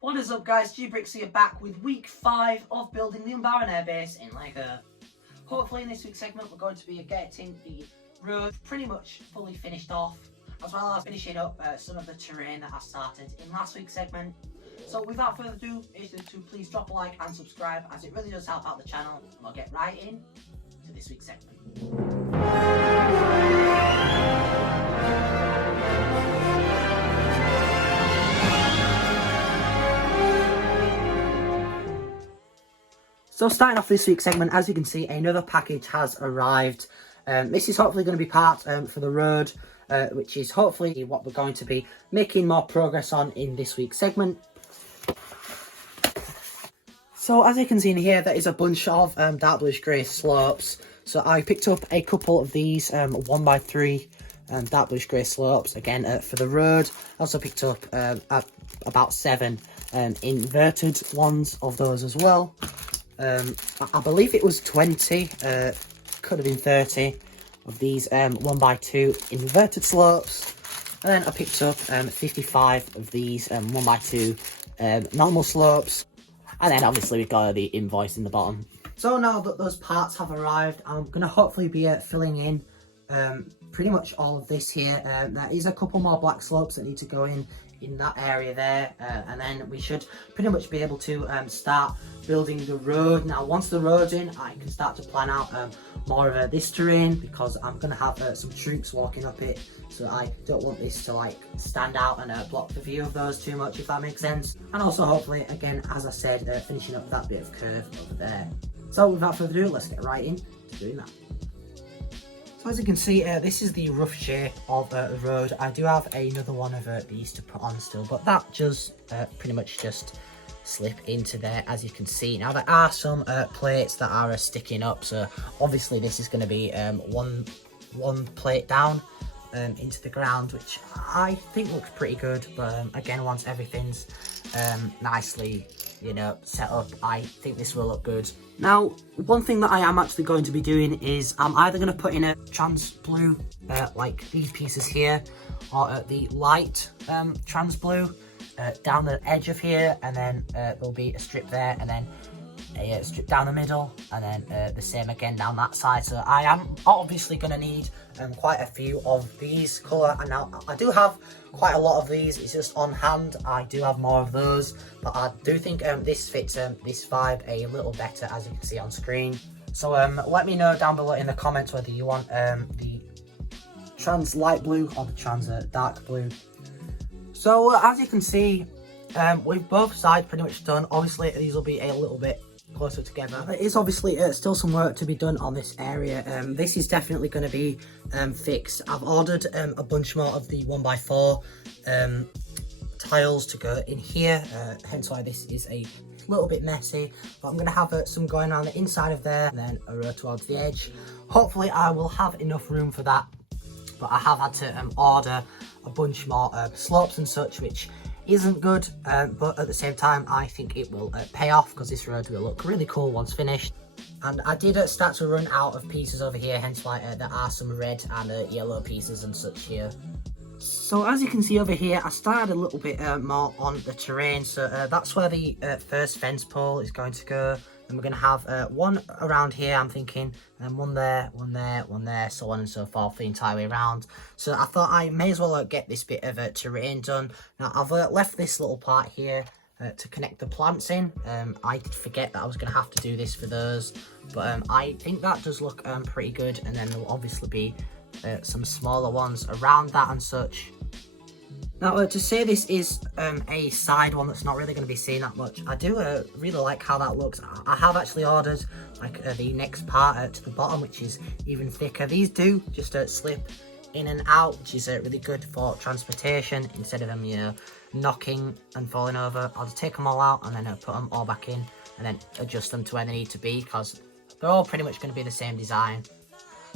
What is up, guys? Brix here, back with week 5 of building the Umbaran Airbase in LEGO. Hopefully in this week's segment we're going to be getting the road pretty much fully finished off, as well as finishing up some of the terrain that I started in last week's segment. So without further ado, is to please drop a like and subscribe, as it really does help out the channel, and we'll get right in to this week's segment. So starting off this week's segment, as you can see, another package has arrived. This is hopefully going to be part for the road, which is hopefully what we're going to be making more progress on in this week's segment. So as you can see in here, there is a bunch of dark bluish grey slopes. So I picked up a couple of these 1x3 dark bluish grey slopes, again for the road. I also picked up about 7 inverted ones of those as well. I believe it was 20, could have been 30 of these 1x2 inverted slopes, and then I picked up 55 of these 1x2 normal slopes, and then obviously we've got the invoice in the bottom. So now that those parts have arrived, I'm going to hopefully be filling in pretty much all of this here. There is a couple more black slopes that need to go in that area there, and then we should pretty much be able to start building the road. Now once the road's in, I can start to plan out more of this terrain, because I'm going to have some troops walking up it, so I don't want this to like stand out and block the view of those too much, if that makes sense. And also hopefully, again, as I said, finishing up that bit of curve over there. So without further ado, let's get right into doing that. So as you can see, this is the rough shape of the road. I do have another one of these to put on still, but that does pretty much just slip into there, as you can see. Now there are some plates that are sticking up, so obviously this is going to be one plate down into the ground, which I think looks pretty good. But again, once everything's nicely, you know, set up, I think this will look good. Now, one thing that I am actually going to be doing is I'm either going to put in a trans blue, like these pieces here, or the light trans blue down the edge of here, and then there'll be a strip there, and then a strip down the middle, and then the same again down that side. So I am obviously going to need quite a few of these colour, and now I do have quite a lot of these. It's just on hand, I do have more of those, but I do think this fits this vibe a little better, as you can see on screen. So let me know down below in the comments whether you want the trans light blue or the trans dark blue. So as you can see, with both sides pretty much done. Obviously these will be a little bit closer together. There is obviously still some work to be done on this area. This is definitely going to be fixed. I've ordered a bunch more of the 1x4 tiles to go in here, hence why this is a little bit messy, but I'm going to have some going around the inside of there, and then a row towards the edge. Hopefully I will have enough room for that, but I have had to order a bunch more slopes and such, which isn't good, but at the same time I think it will pay off, because this road will look really cool once finished. And I did start to run out of pieces over here, hence why there are some red and yellow pieces and such here. So as you can see over here, I started a little bit more on the terrain. So that's where the first fence pole is going to go. And we're going to have one around here, I'm thinking, and then one there, one there, one there, so on and so forth the entire way around. So I thought I may as well get this bit of terrain done. Now I've left this little part here to connect the plants in. I did forget that I was going to have to do this for those, but I think that does look pretty good. And then there'll obviously be some smaller ones around that and such. Now to say this is a side one that's not really going to be seen that much, I do really like how that looks. I have actually ordered like the next part to the bottom, which is even thicker. These do just slip in and out, which is really good for transportation, instead of them, you know, knocking and falling over. I'll just take them all out and then put them all back in, and then adjust them to where they need to be, because they're all pretty much going to be the same design.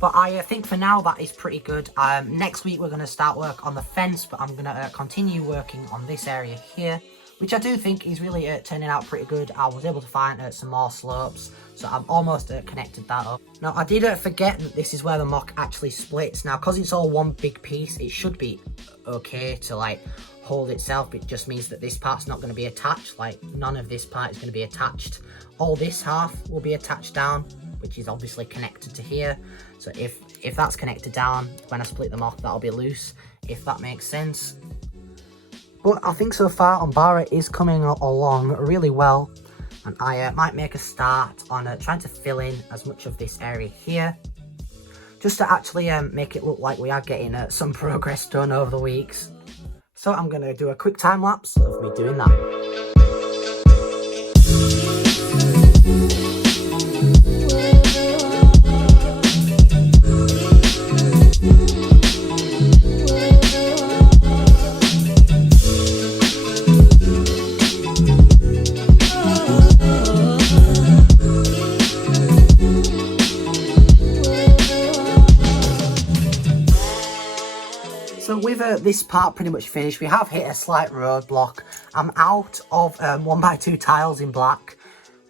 But I think for now that is pretty good. Next week we're going to start work on the fence, but I'm going to continue working on this area here, which I do think is really turning out pretty good. I was able to find some more slopes, so I'm almost connected that up. Now I did forget that this is where the mock actually splits. Now because it's all one big piece, it should be okay to like hold itself. It just means that this part's not going to be attached. Like, none of this part is going to be attached. All this half will be attached down, which is obviously connected to here. So if that's connected down, when I split them off, that'll be loose, if that makes sense. But I think so far Umbara is coming along really well, and I might make a start on trying to fill in as much of this area here, just to actually make it look like we are getting some progress done over the weeks. So I'm going to do a quick time lapse of me doing that. So with this part pretty much finished, we have hit a slight roadblock. I'm out of 1x2 tiles in black,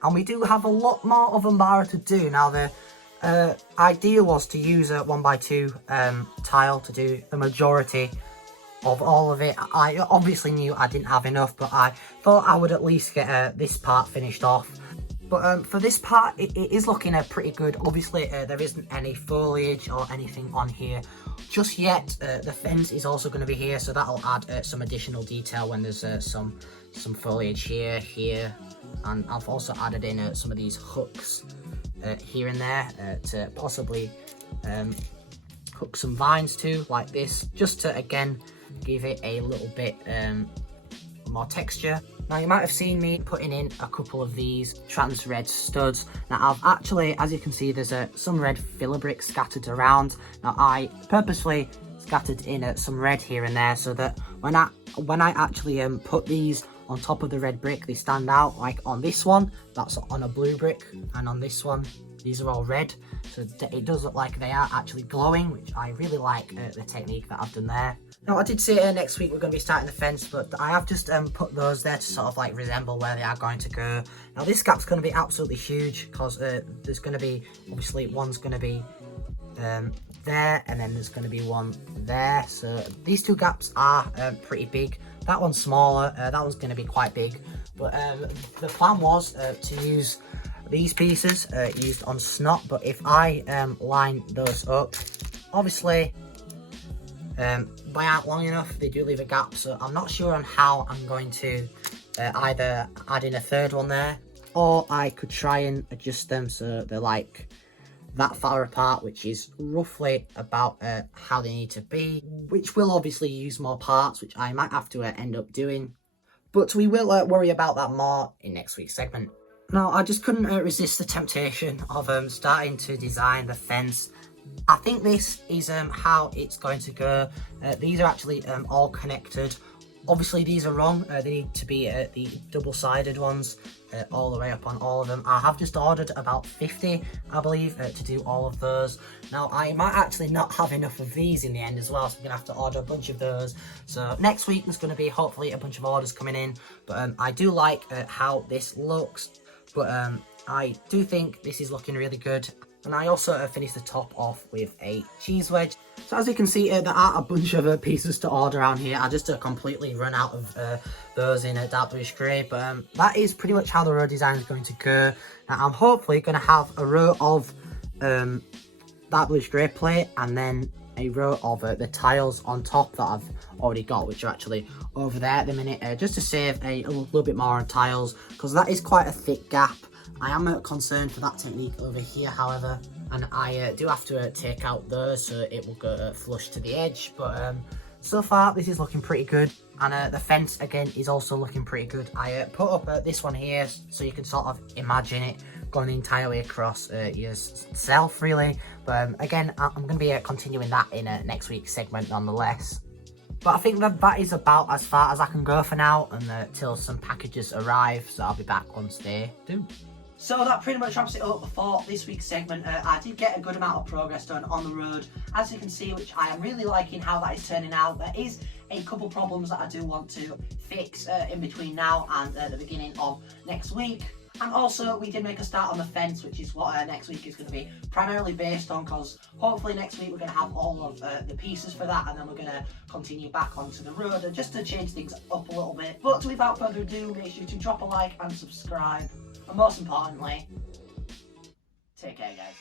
and we do have a lot more of Umbara to do. Now the idea was to use a 1x2 tile to do the majority of all of it. I obviously knew I didn't have enough, but I thought I would at least get this part finished off. But for this part, it is looking pretty good. Obviously, there isn't any foliage or anything on here just yet. The fence is also going to be here, so that'll add some additional detail when there's some foliage here, and I've also added in some of these hooks here and there to possibly hook some vines to, like this, just to again give it a little bit more texture. Now you might have seen me putting in a couple of these trans red studs. Now I've actually, as you can see, there's some red filler bricks scattered around. Now I purposely scattered in some red here and there, so that when I actually put these on top of the red brick, they stand out. Like on this one, that's on a blue brick, and on this one, these are all red. So it does look like they are actually glowing, which I really like the technique that I've done there. Now I did say next week we're going to be starting the fence, but I have just put those there to sort of like resemble where they are going to go. Now this gap's going to be absolutely huge, because there's going to be, obviously one's going to be there, and then there's going to be one there. So these two gaps are pretty big. That one's smaller, that one's going to be quite big. But the plan was to use these pieces used on snot, but if I line those up, obviously they aren't long enough, they do leave a gap, so I'm not sure on how I'm going to either add in a third one there, or I could try and adjust them so they're like that far apart, which is roughly about how they need to be, which will obviously use more parts, which I might have to end up doing, but we will worry about that more in next week's segment. Now I just couldn't resist the temptation of starting to design the fence. I think this is how it's going to go. These are actually all connected. Obviously these are wrong, they need to be the double-sided ones all the way up on all of them. I have just ordered about 50, I believe, to do all of those. Now I might actually not have enough of these in the end as well, so I'm going to have to order a bunch of those. So next week there's going to be hopefully a bunch of orders coming in, but I do like how this looks, but I do think this is looking really good. And I also finished the top off with a cheese wedge. So as you can see, there are a bunch of pieces to order around here. I just completely run out of those in dark bluish grey. But that is pretty much how the road design is going to go. Now I'm hopefully going to have a row of dark bluish grey plate, and then a row of the tiles on top that I've already got, which are actually over there at the minute, just to save a little bit more on tiles, because that is quite a thick gap. I am concerned for that technique over here, however, and I do have to take out those so it will go flush to the edge. But so far this is looking pretty good, and the fence again is also looking pretty good. I put up this one here so you can sort of imagine it going the entire way across yourself, really. But again, I'm going to be continuing that in next week's segment nonetheless. But I think that is about as far as I can go for now, and till some packages arrive, so I'll be back once they do. So that pretty much wraps it up for this week's segment. I did get a good amount of progress done on the road, as you can see, which I am really liking how that is turning out. There is a couple problems that I do want to fix in between now and the beginning of next week. And also, we did make a start on the fence, which is what next week is going to be primarily based on, because hopefully next week we're going to have all of the pieces for that, and then we're going to continue back onto the road just to change things up a little bit. But without further ado, make sure to drop a like and subscribe, and most importantly, take care, guys.